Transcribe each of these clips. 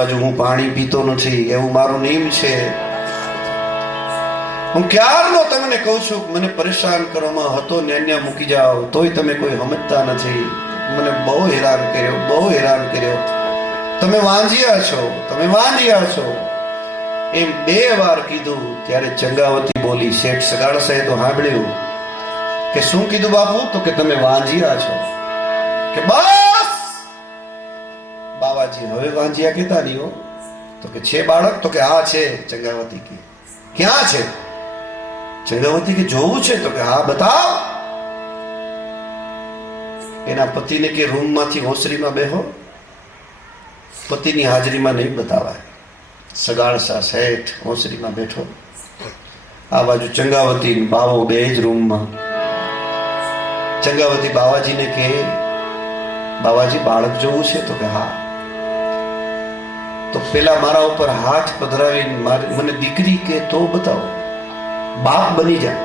બાજુ હું પાણી પીતો નથી, એવું મારો નિયમ છે. હું ક્યારનો તમને કહું છું કે મને પરેશાન કરવામાં હતો ને અન્ય મૂકી જાઓ, તોય તમે કોઈ સમજતા નથી. મને બહુ હેરાન કર્યો, બહુ હેરાન કર્યો. તમે વાંજ્યા છો, તમે વાંજ્યા છો, એમ 2 વાર કીધું. ત્યારે ચંગાવતી બોલી. શેઠ સગાડ સાહેબ તો સાંભળ્યું કે શું કીધું બાપુ? તો કે તમે વાંજ્યા છો. કે બસ બાવાજી હવે વાંજ્યા કેતા નહીં હો. તો કે છે બાળક? તો કે હા છે. ચંગાવતી કે ક્યાં છે? ચંગાવતી કે જોવું છે. તો કે હા બતાવ. એના પતિને કે રૂમ માંથી ઓસરીમાં બેહો. પતિની હાજરીમાં નહીં બતાવાય. સગાળસા શેઠ ઓસરીમાં બેઠો. આ બાજુ ચંગાવતી બાવો બે જ રૂમમાં. ચંગાવતી બાવાજીને કે બાવાજી બાળક જોવું છે? તો કે હા. તો પેલા મારા ઉપર હાથ પધરાવીને મને દીકરી કે તો બતાવો, બાપ બની જાય.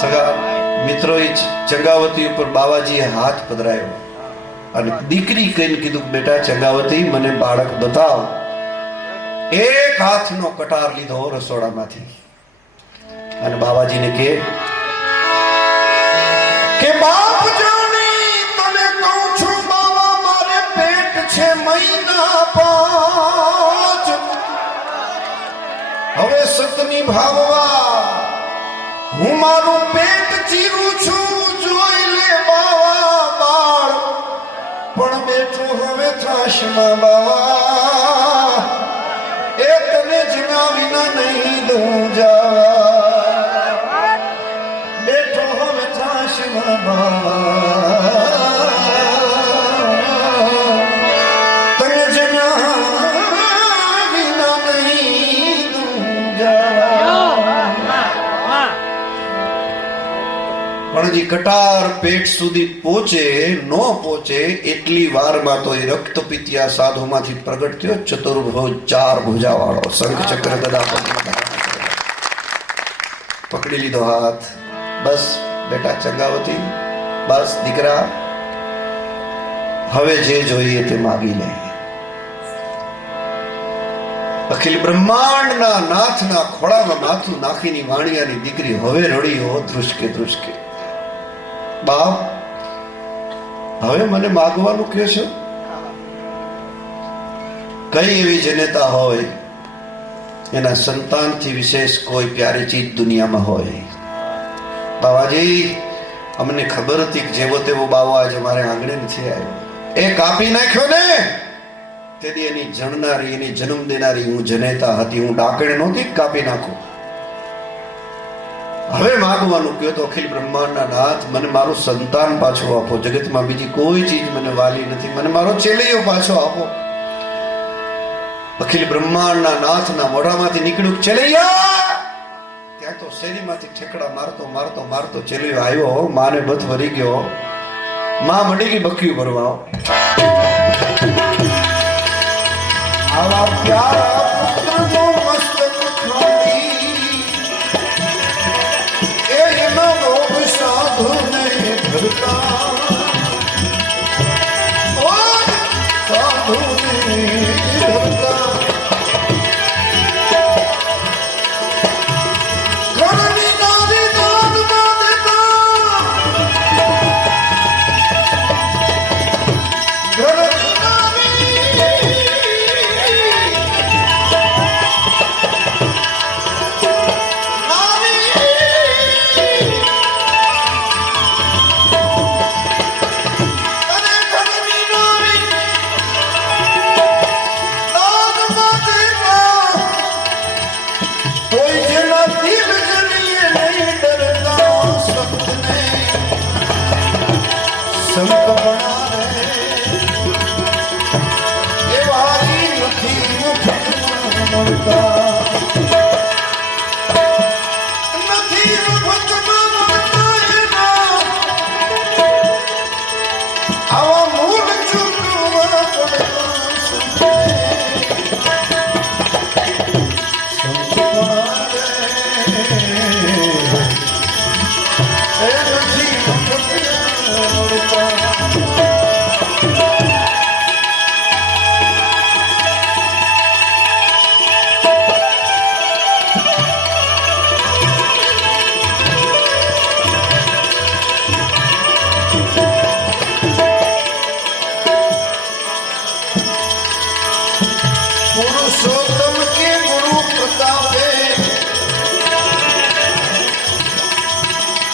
સગા મિત્રોએ ચંગાવતી ઉપર બાવાજીએ હાથ પધરાયો અને દીકરી કહીને કીધું બેટા ચંગાવતી મને બાળક બતાવ. એક હાથનો કટાર લીધો રસોડામાંથી અને બાવાજીને કે બાપ જાણી તને કહું છું બાવા, મારે પેટ છે મહિના 5. હવે સતની ભાવવા હું મારું પેટ ચીરું છું. જોઈ લે બાવા બાળ પણ બેઠો હવે ત્રાસમાં બાવા. એ તને જના વિના નહીં દઉં જવા. બેઠો હવે ત્રાસમાં બાવા. તને જના વિના નહીં દઉં જવા. પણ જે કટાર પેટ સુધી પહોંચે ન પહોંચે એટલી વારમાં તો એ રક્તપિતિયા સાધુમાંથી પ્રગટ થયો. ચતુર્ભુજ 4 ભુજા વાળો, શંખ ચક્ર ગદા પકડી લીધો હાથ. બસ બેટા ચંગાવતી, બસ દીકરા, હવે જે જોઈએ તે માગી લે. અખિલ બ્રહ્માંડના નાથના ખોળામાં માથું નાખીની વાણિયાની દીકરી હવે રડી હો ધ્રુસકે ધ્રુસકે. બાપ હવે મને માગવાનું કહો છો? કઈ એવી જનેતા હોય એના સંતાનથી વિશેષ કોઈ પ્યારી ચીજ દુનિયામાં હોય? બાવાજી અમને ખબર હતી કે જેવો તેવો બાવો આજે મારે આંગણે નથી આવ્યો. એ કાપી નાખ્યો ને તેથી એની જણનારી, એની જન્મ દેનારી હું જનેતા હતી. હું ડાકણે નહોતી કાપી નાખું. હવે માગવાનું કહ્યું તો અખિલ બ્રહ્માંડના નાથ મને મારું સંતાન પાછું આપો. જગતમાં બીજી કોઈ ચીજ મને વાલી નથી. મને મારો ચેલૈયો પાછો આપો. અખિલ બ્રહ્માંડના નાથના મોઢામાંથી નીકળ્યું ચેલૈયા. ત્યાં તો શેરીમાંથી ઠેકડા મારતો મારતો મારતો ચેલૈયો આવ્યો. માને બથ ભરી ગયો. માં મંડી ગઈ બક્યું ભરવા. આવા પ્યારા પુત્રનો મસ્તક સાધુ નહીં ભરતા. સાધુ નહીં ભરતા. ઘરની નારી દાનમાં દેતા. ઘરની નારી આપે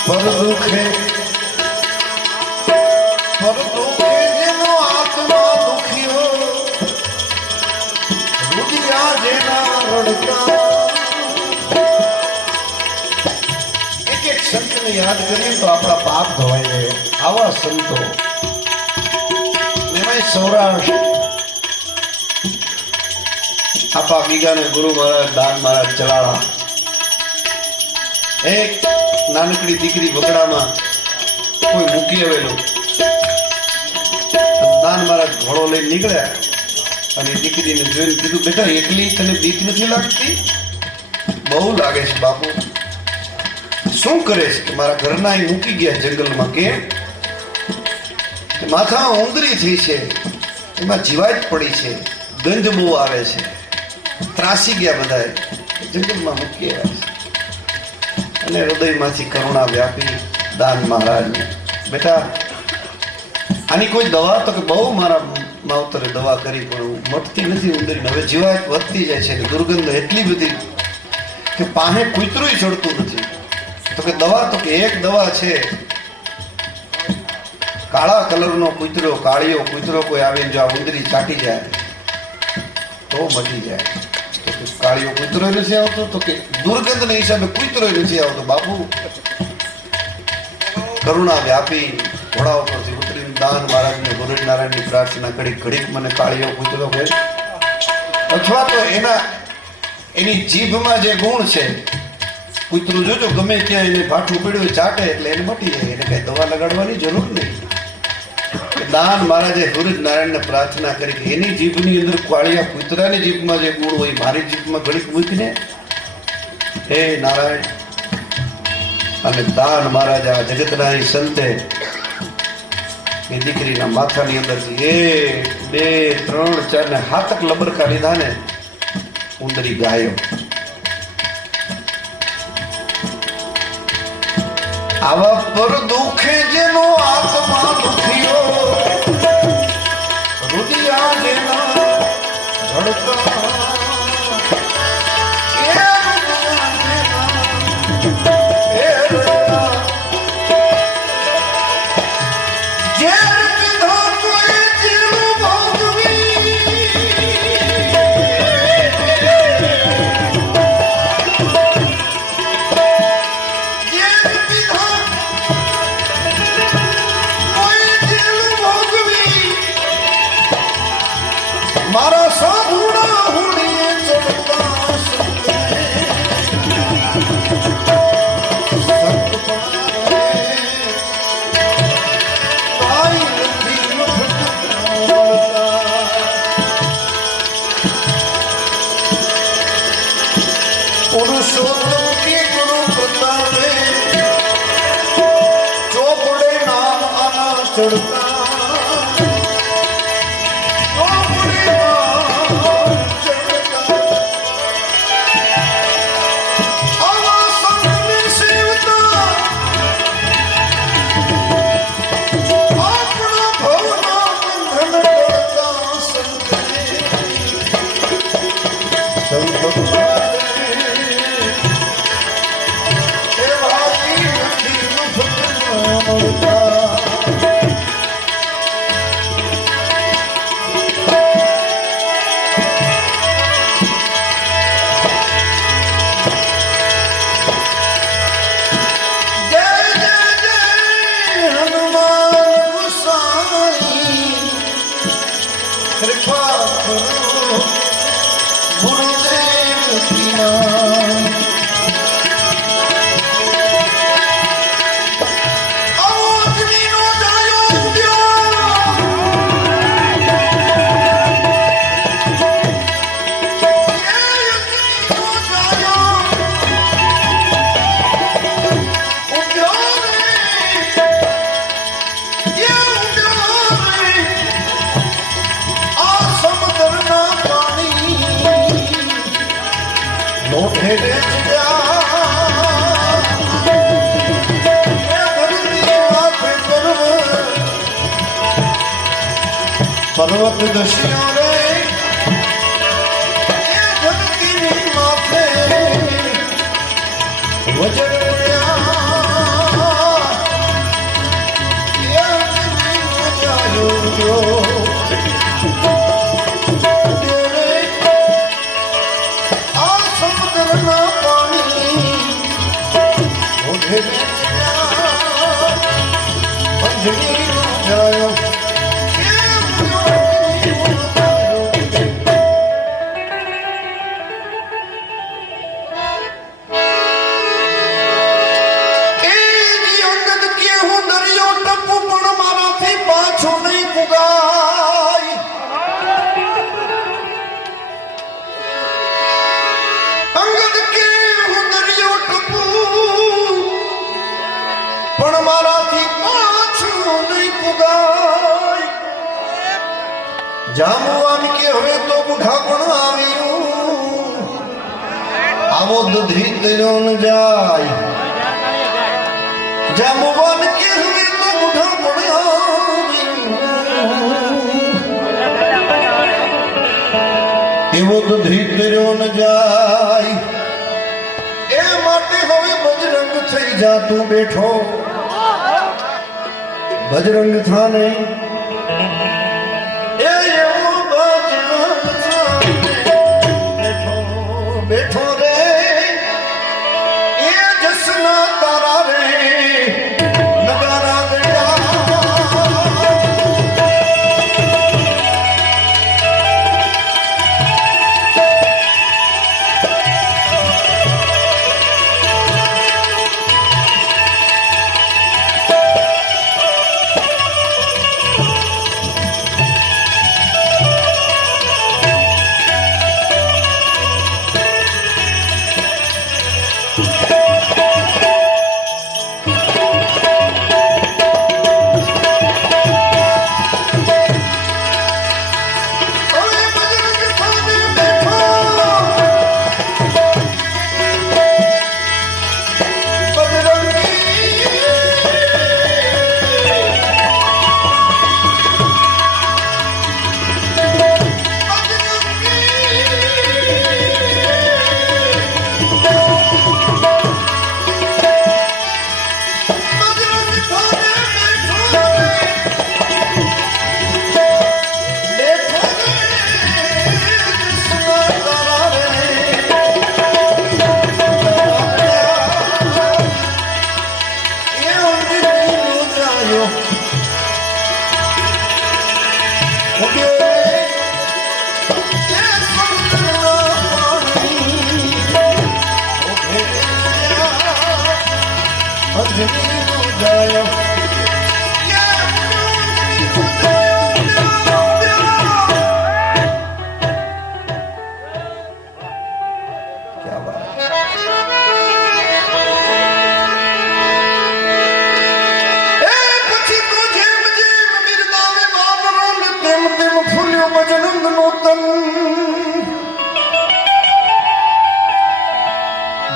પર દુખે જેનો આત્મા દુખ્યો રુદિયા જેના રડતા એક એક સંતને યાદ કરીએ તો આપણા પાપ ધોવાઈ જાય. આવા સંતો એમાંય સૌરાષ્ટ્ર આપા બીગાને ગુરુ મહારાજ દાન મહારાજ ચલાળા એક નાનકડી દીકરી વગડામાં કોઈ મૂકી આવેલું દાન મહારાજ ઘોડો લઈને નીકળ્યા અને દીકરીને જોઈને કીધું બેટા એકલી તને બીક નથી લાગતી? બહુ લાગે છે બાપુ. શું કરે છે? કે મારા ઘરના એ મૂકી ગયા જંગલમાં. કેમ? માથામાં ઉંદરી થઈ છે, એમાં જીવાત પડી છે, ગંધ બહુ આવે છે, ત્રાસી ગયા બધા જંગલમાં મૂકી આવ્યા છે. અને હૃદયમાંથી કરુણા વ્યાપી દાન મહારાજને બેટા આની કોઈ દવા? તો કે બહુ મારા માવતરે દવા કરી પણ મટતી નથી ઉંદરીને. હવે જીવાત વધતી જાય છે, દુર્ગંધ એટલી બધી કે પાહે કૂતરું ચડતું નથી. તો કે દવા? તો કે એક દવા છે, કાળા કલરનો કૂતરો, કાળીયો કૂતરો કોઈ આવીને જો આ ઉંદરી ચાટી જાય તો મટી જાય. તો કે કાળીયો કૂતરો નથી આવતો? તો કે દુર્ગંધના હિસાબે કૂતરો નથી આવતો. બાપુ કરુણા વ્યાપી ઘોડા ઉપરથી ઉતરીને દાન મહારાજને ગુરુ નારાયણની પ્રાર્થના કરી ઘડીક મને કાળીયો કૂતરો કહે. અથવા તો એની જીભમાં જે ગુણ છે, કૂતરું જોજો ગમે ત્યાં એને ભાઠું પડ્યું ચાટે એટલે એને મટી જાય, એને કઈ દવા લગાડવાની જરૂર નહીં. દાન મહારાજે ગુરુ નારાયણને પ્રાર્થના કરી કે એની જીભની અંદર કાળિયા કૂતરાની જીભમાં જે ગુણ હોય મારી જીભમાં ઘડીક મૂકીને હે નારાયણ. અને દાન મહારાજ આ જગતના સંતે એ દીકરીના માથાની અંદરથી 1 2 3 4 ને 7 લબરકા લીધા ને ઉંદરી ગાયો. આવા પર દુખે જેનો આત્મા દુખ્યો રુદિયા જેના રડતા મારા સાધુડા હુડીએ ચડતા પુરુષોત્તમ કે ગુરુ પ્રતાપે ચોપડે નામ આના ચડતા પર્વત દશિયો રે ધરતીની માથે જામવાન કે હવે તો બુઢાપણ આવ્યું, આવો દધી તર્યો ન જાય. જામવાન કે હવે તો બુઢાપણ આવ્યું, એવો દધી તર્યો ન જાય. એ માટે હવે બજરંગ થઈ જા તું બેઠો, બજરંગ થા નહીં. બેઠો રે એ જસના તારા રે નગારા ગયા.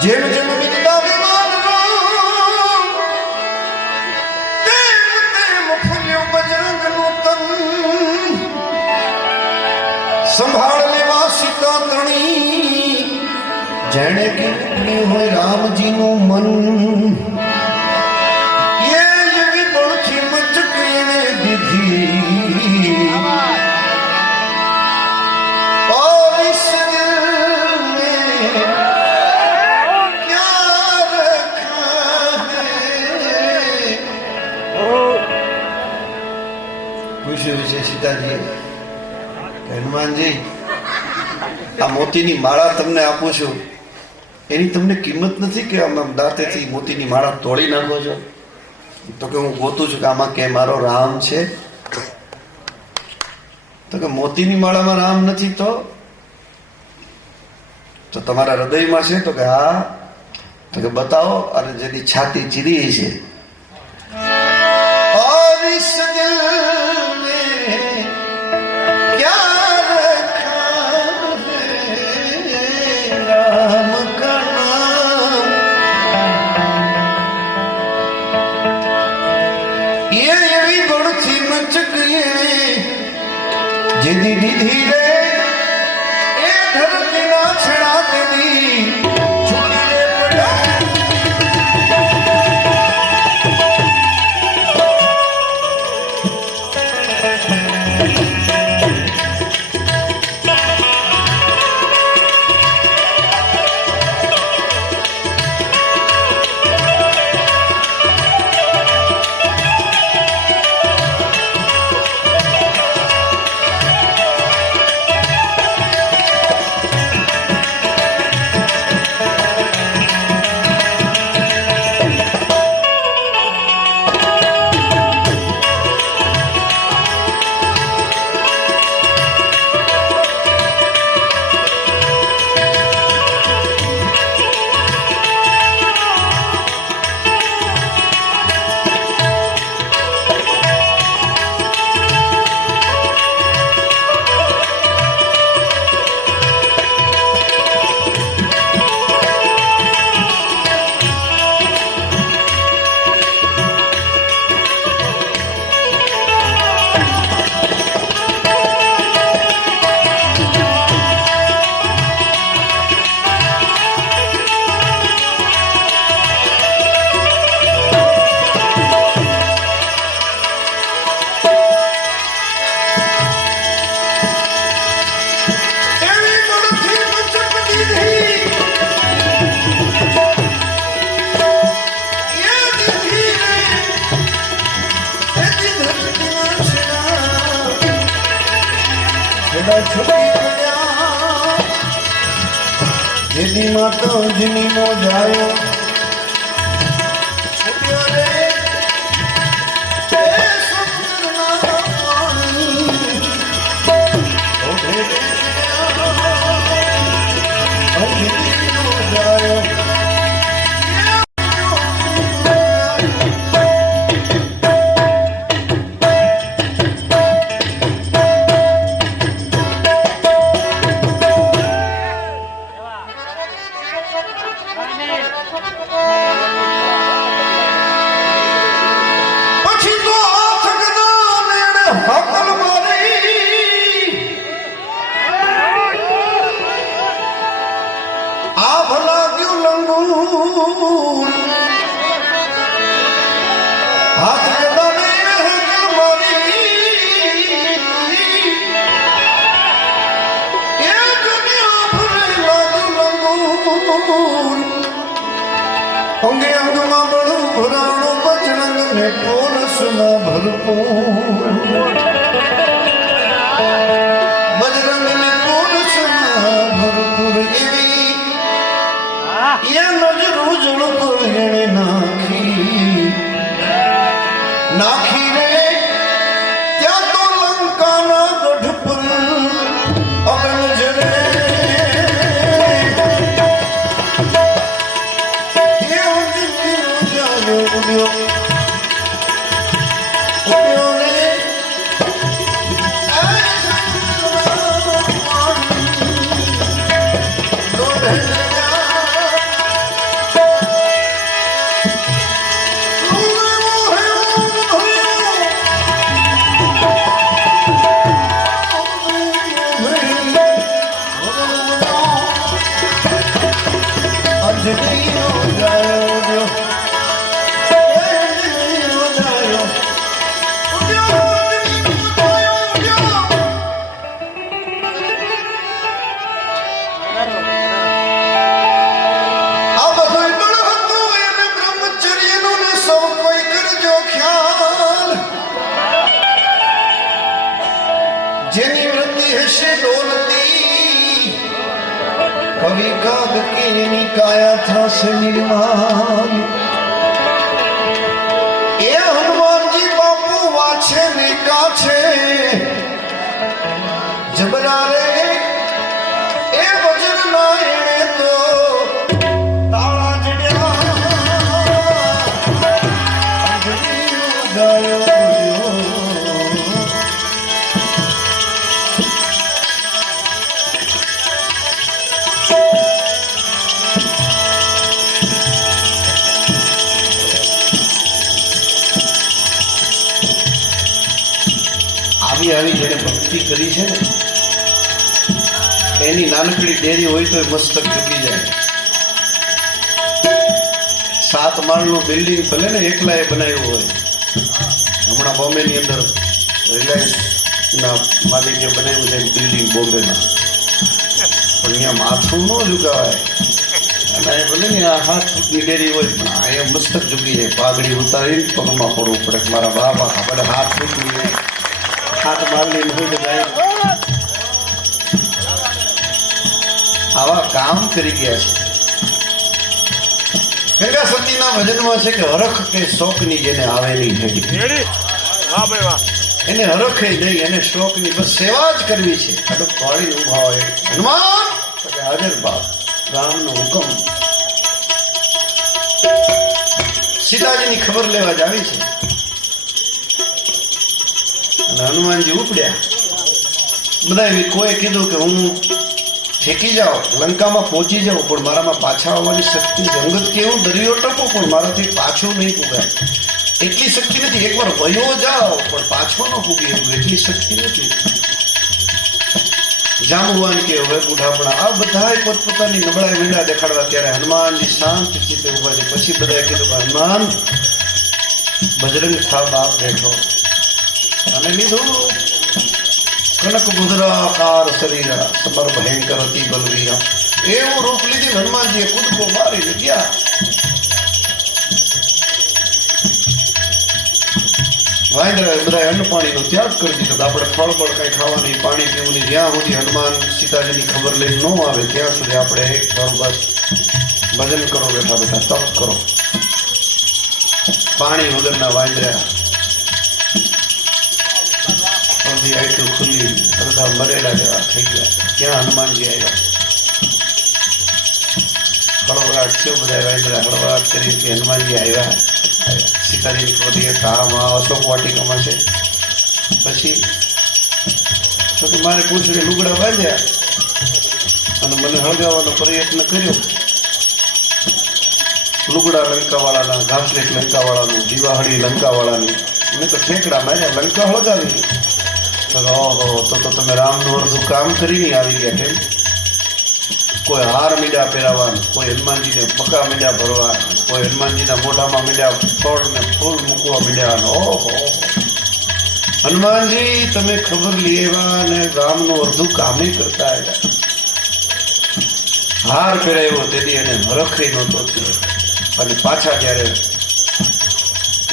જેમ જેમ મિલતા વિમાન તેમ તેમ ફૂલ્યું બજરંગનું તન. સંભાળ લેવા સીતા તણી જેણે કીધું હોય રામજીનું મન. એવી બળથી મચકીને દીધી સીતાજી. હનુમાનજી, આ મોતીની માળા તમને આપું છું, એની તમને કિંમત નથી કે આમ દાંતેથી મોતીની માળા તોડી નાખો છો? તો કે હું ગોતું છું કે આમાં કે મારો રામ છે. તો કે મોતીની માળામાં રામ નથી તો તમારા હૃદયમાં છે? તો કે હા. તો કે બતાવો. અને જેની છાતી ચીરી છે જેદી દીધી રે એ ધરતી ના છડા દેવી છોડી રે પડા. પેલા છોડી ગયા જેની માતા જેની નો જાય અંગે અંગમાં બળું ભરાણો બજરંગ ને પોરસના ભરપૂર બજરંગ ને પોરસના ભરપૂર એવી એ નજરો જળ પર એણે નાખી રે ત્યાં તો લંકાના ગઢ પર અગન જરે જેની વૃત્તિ હશે ડોલતી કવિ કાગ કે એની કાયા થશે નિર્માણ એ હનુમાનજી બાપુ વાછે ને કાછે જબરા રે એ વજ્રના એણે તો તાળા જડ્યા આવી જેને ભક્તિ કરી છે ને એની નાનકડી ડેરી હોય તો મસ્તક ઝૂકી જાય 7 માળનું બિલ્ડિંગ ભલે ને એકલા એ બનાવ્યું હોય હમણાં બોમ્બેની અંદર રિલાયન્સના માલિકે બનાવ્યું છે બિલ્ડિંગ બોમ્બેમાં પણ અહીંયા માથું ન ઝુકાવાય અને એ ભલે ને આ 7 ફૂટની ડેરી હોય પણ અહીંયા મસ્તક ઝૂકી જાય પાઘડી ઉતારીને પગમાં પડવું પડે મારા બાબા આપણે 7 ફૂટની 7 માળની ભૂલ જાય આવા કામ કરી ગયા છે ગંગા સતીના ભજનમાં છે કે હરખ કે શોકની જેને આવે નહીં એને હરખે નહીં એને શોકની બસ સેવા જ કરવી છે અડક પાડી ઉભા હોય હનુમાન હાજર બાપ રામનો હુકમ સીતાજીની ખબર લેવા જ આવી છે અને હનુમાનજી ઉપડ્યા બધા કોઈ કીધું કે હું ઠેકી જાઓ લંકામાં પહોંચી જાઉં પણ મારામાં પાછા આવવાની શક્તિ જંગત કેવું દરિયો ટપો પણ મારાથી પાછું નહીં પુગાય એટલી શક્તિ નથી એકવાર વયો જાઓ પણ પાછો ન પૂગી એવું એટલી શક્તિ નથી જાંબુવાન કે હવે બુઢાપણા આ બધા પોતપોતાની નબળાઈ વીંડા દેખાડવા ત્યારે હનુમાનજી શાંત ચિત્તે ઉભા છે પછી બધાએ કીધું કે હનુમાન બજરંગ થા બાપ બેઠો અને લીધું કનક મુદ્રાકાર શરીર સમર ભયંકર અતિ બલવીરા એવું રૂપ લીધી હનુમાનજીએ કૂદકો મારીને ગયા વાંદરા બધા અન્ન પાણીનો ત્યાગ કરી દીધો. આપણે ફળ બળ કઈ ખાવાની, પાણી પીવું, જ્યાં સુધી હનુમાન સીતાજીની ખબર લઈને ન આવે ત્યાં સુધી આપણે બસ ભજન કરો, બેઠા બેઠા તપ કરો. પાણી વગરના વાંદરા અડધી આટલું ખુલ્લી, અડધા મરેલા જેવા થઈ ગયા. ક્યાં હનુમાનજી આવ્યા? હળવળાટ છે બધા વાંદરા, હળવળાટ કરી કે હનુમાનજી આવ્યા. સીતાજીની ખબર કામાં અશોક વાટિકામાં છે. પછી તો મારે પૂછ્યું કે લુગડા બાંધ્યા અને મને હળગાવવાનો પ્રયત્ન કર્યો. લુગડા લંકાવાળાના, ઘાસલેટ લંકાવાળાનું, દિવાહળી લંકાવાળાની, મેં તો ઠેકડા માર્યા, લંકા હળગાવી. ઓહો, તો તમે રામનું અડધું કામ કરીને આવી ગયા કેમ? કોઈ હાર મીડા પહેરાવા, કોઈ હનુમાનજીને પકા મીડા ભરવા, કોઈ હનુમાનજીના મોઢામાં મીડા ફળ ને ફૂલ મૂકવા મીડ્યા. ઓહો, હનુમાનજી તમે ખબર લેવા ને રામનું અડધું કામે કરતા આવ્યા. હાર પહેરાવ્યો તેથી એને હરખે નહોતો થયો. અને પાછા જ્યારે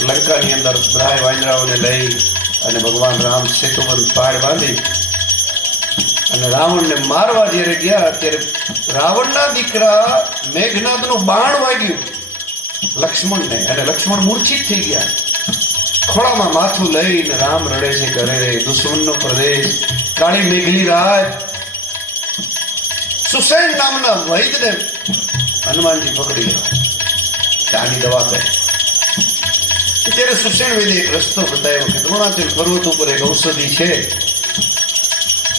લંકાની અંદર બધા વાંદરાઓને લઈ અને ભગવાન રામ સેતુબંધ પાડ બાંધી અને રાવણને મારવા જ્યારે ગયા ત્યારે રાવણના દીકરા મેઘનાથનું બાણ વાગ્યું લક્ષ્મણને, અને લક્ષ્મણ મૂર્છિત થઈ ગયા. ખોળામાં માથું લઈને રામ રડે છે, ઘરે રે દુશ્મનનો પ્રદેશ, કાળી મેઘલી રાત. સુસેન નામના વૈદ્યને હનુમાનજી પકડી ગયા, ચાની દવા કરે. ત્યારે સુસેન વૈદ્ય એક રસ્તો બતાવ્યો કે દ્રોણાચલ પર્વત ઉપર એક ઔષધિ છે,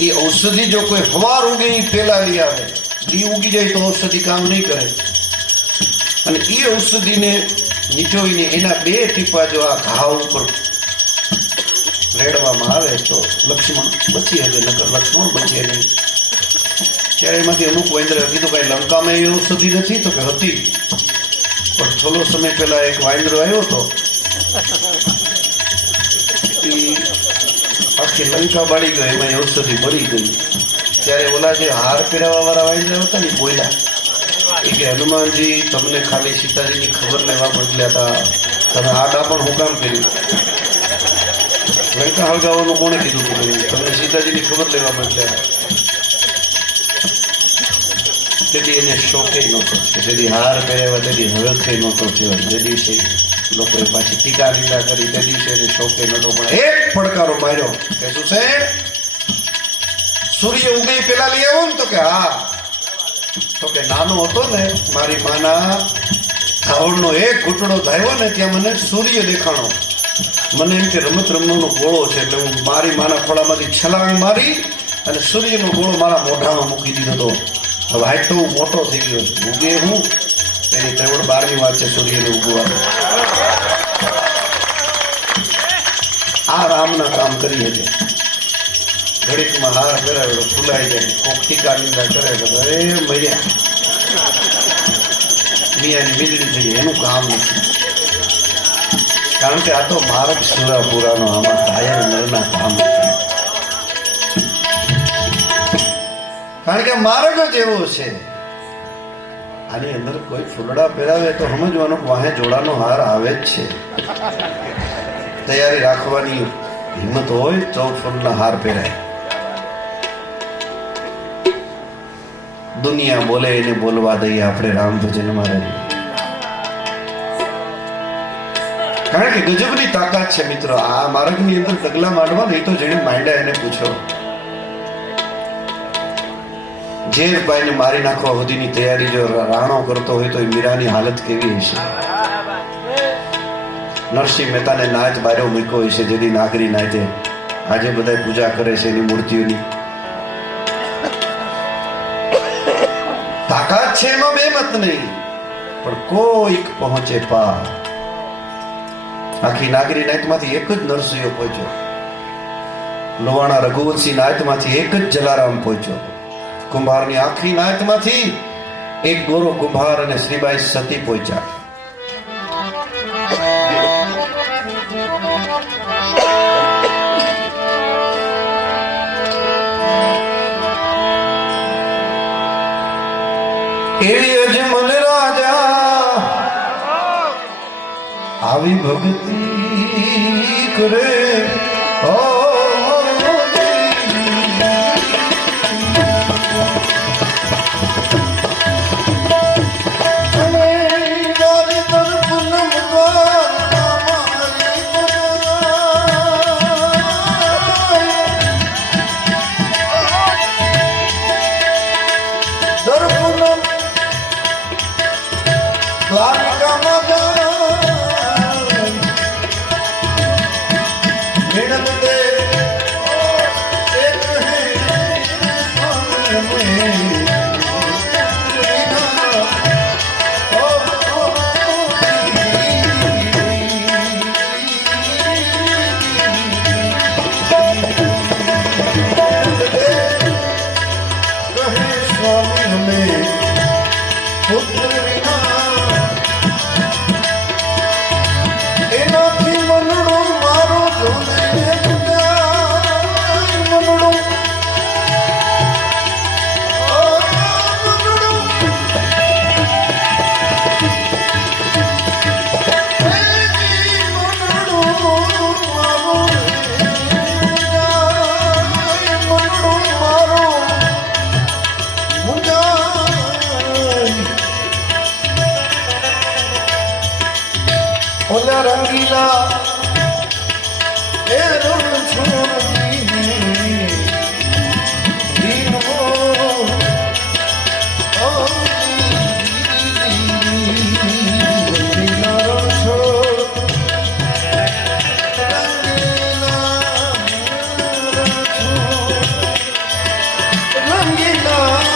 એ ઔષધિ જો કોઈ હવાર ઉગે પેલા લઈ આવે, દી ઉગી જાય તો ઔષધિ કામ નહીં કરે. અને એ ઔષધિને નીચોવીને એના 2 ટીપા જો આ ઘાવ ઉપર રેડવામાં આવે તો લક્ષ્મણ બચી હશે, નકર લક્ષ્મણ બચે નહીં. ત્યારે એમાંથી અમુક વાંદરાએ કીધું કઈ લંકામાં એ ઔષધિ નથી, તો કે હતી, પણ થોડો સમય પહેલા એક વાંદરો આવ્યો હતો, આખી લંકા બાળી ગયો, એમાં ઔષધિ મળી ગઈ. ત્યારે ઓલા જે હાર પહેરાવા વાળા વાંદરા હતા ને બોલ્યા કે હનુમાનજી તમને ખાલી સીતાજીની ખબર લેવા મોકલ્યા હતા, તમે આ ડાપણ હું કામ કર્યું? લંકા હળગાવવાનું કોને કીધું હતું? તમને સીતાજીની ખબર લેવા મોકલ્યા. તેથી એને શોકે નહોતો, તેથી હાર પહેરાવ્યા, તેથી હરખે નહોતો થયો. જે દિવસે લોકોએ પાછી ટીકા નિંદા કરી, તે દિવસે એને શોકે નહોતો. પણ એક પડકારો માર્યો કે શું છે, સૂર્ય ઉગે પેલા લઈ આવો ને? તો કે હા. તો કે નાનો હતો ને મારી માના ધાવણનો એક ઘૂંટડો ધાવ્યો ને ત્યાં મને સૂર્ય દેખાણો. મને એમ કે રમત રમવાનો ગોળો છે, એટલે હું મારી માના ખોળામાંથી છલાંગ મારી અને સૂર્યનો ગોળો મારા મોઢામાં મૂકી દીધો હતો. હવે હાઈટ તો હું મોટો થઈ ગયો છું, ઉગે હું એની 13-12ની વાત છે સૂર્યને ઉગવાનું. આ રામના કામ કરી શકે. ઘડીકમાં હાર પહેરાવેલો ફૂલાઈ જાય, કોક ટીકા નિંદા કરે તો અરે મર્યા, મિયાની વીજળી થઈ જાય, એનું કામ નથી. કારણ કે આ તો માર્ગ સુરાપુરાનો, આમાં કાયર નરના કામ નથી. કારણ કે માર્ગ જ એવો છે. આની અંદર કોઈ ફૂલડા પહેરાવે તો સમજવાનું વાહે જોડાનો હાર આવે જ છે. તૈયારી રાખવાની હિંમત હોય તો ફૂલના હાર પહેરાય. દુનિયા બોલે એને બોલવા દઈએ આપણે રામ ભજનમાં રહીએ. કારણ કે ગજબની તાકાત છે મિત્રો આ માર્ગની અંદર. ડગલા માંડવા નહીં તો જેને માંડ્યા એને પૂછો. ઝેરભાઈને મારી નાખવા સુધીની તૈયારી જો રાણો કરતો હોય તો એ મીરાની હાલત કેવી હશે? નરસિંહ મહેતાને નાચ બાર્યો મૂક્યો હશે, જેથી નાગરી નાચે. આજે બધા પૂજા કરે છે એની મૂર્તિઓની. તાકાત છે એમાં બે મત નહીં, પણ કોઈક પહોંચે પાર. આખી નાગરી નાયતમાંથી એક જ નરસિંહ પહોંચ્યો, લોવાણા રઘુવંશી નાયતમાંથી એક જ જલારામ પહોંચ્યો, કુંભારની આખી નાયતમાંથી એક ગોરો કુંભાર અને શ્રીબાઈ સતી પહોંચ્યા. એળી અજમલ રાજા આવી ભક્તિ કરે ઓ રંગીલા એ રણ છોડી દીનો રંગીલા રણ છોડ રંગીલા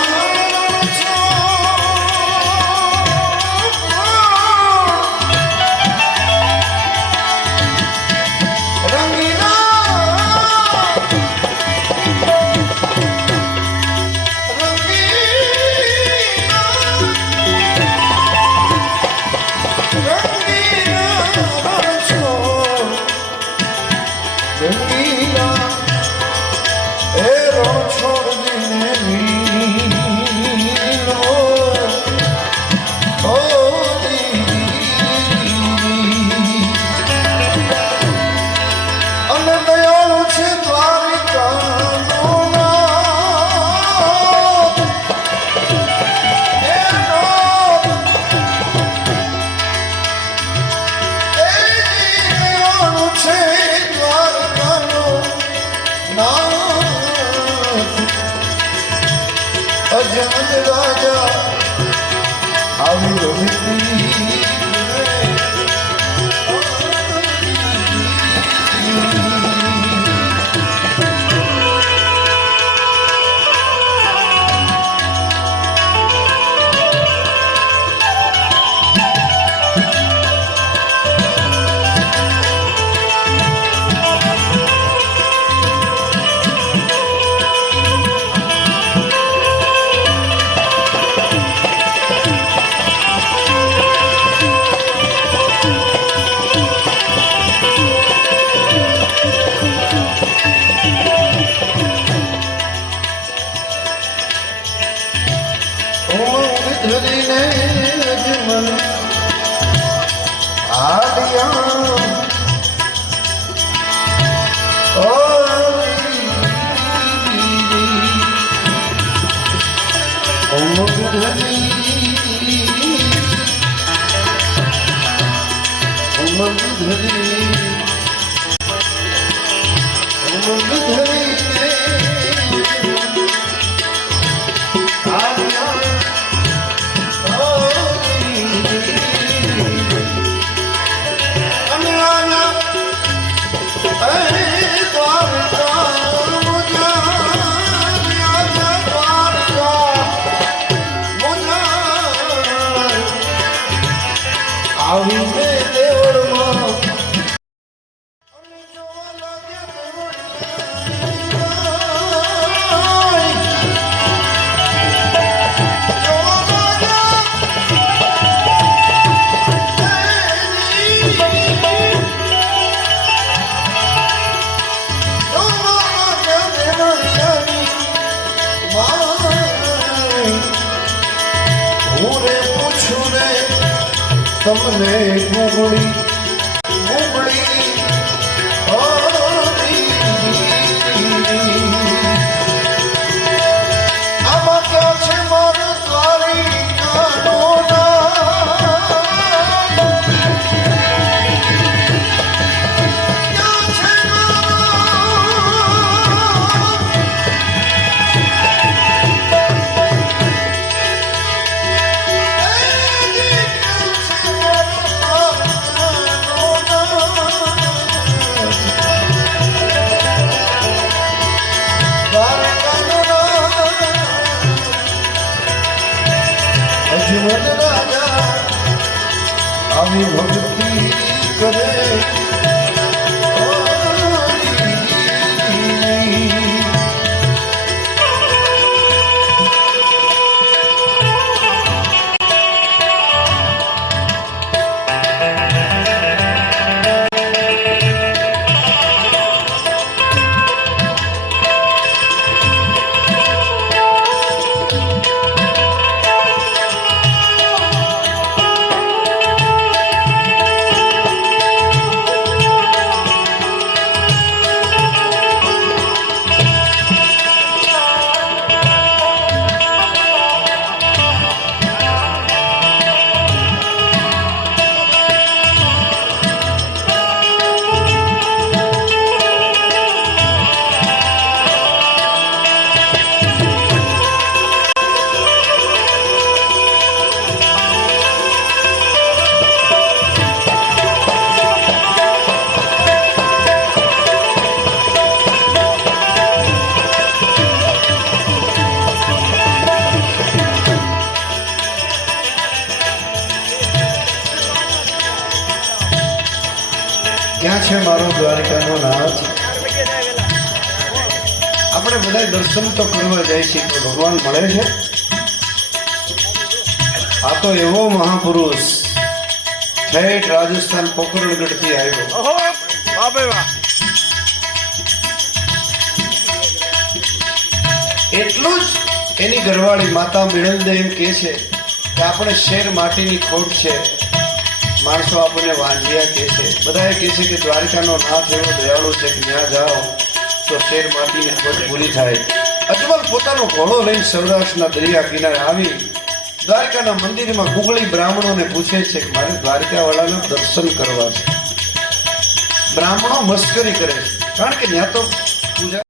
અજમલ રાજા આવી રોહિતી ધરીને અજમલ આલિયા ઉમંગ ધરી ઉમંગ ધરી ઉમંગ ધરી આવીને દેવળમાં તમને ગુગળી ગુગળી આવી ભક્તિ કરે ક્યાં છે મારો દ્વારકાનો નાથ? આપણે બધા દર્શન તો કરવા જાય છે, તો ભગવાન મળે છે? આ તો એવો મહાપુરુષ ઠેઠ રાજસ્થાન પોકરણગઢ થી આવ્યો. એટલું જ એની ઘરવાળી માતા મિળંદે એમ કે છે કે આપણે શેર માટીની ખોટ છે, માણસો આપણને વાંજિયા કહે છે, બધા કહે છે કે દ્વારકાનો નાથ એવો દયાળુ છે કે ત્યાં જાઓ તો શેર માટીની ખોટ પૂરી થાય. અજમલ પોતાનો ઘોડો લઈને સૌરાષ્ટ્રના દરિયા કિનારે આવી દ્વારકાના મંદિરમાં ગુગળી બ્રાહ્મણોને પૂછે છે કે મારે દ્વારકાવાળાના દર્શન કરવા છે. બ્રાહ્મણો મસ્કરી કરે છે, કારણ કે ત્યાં તો પૂજા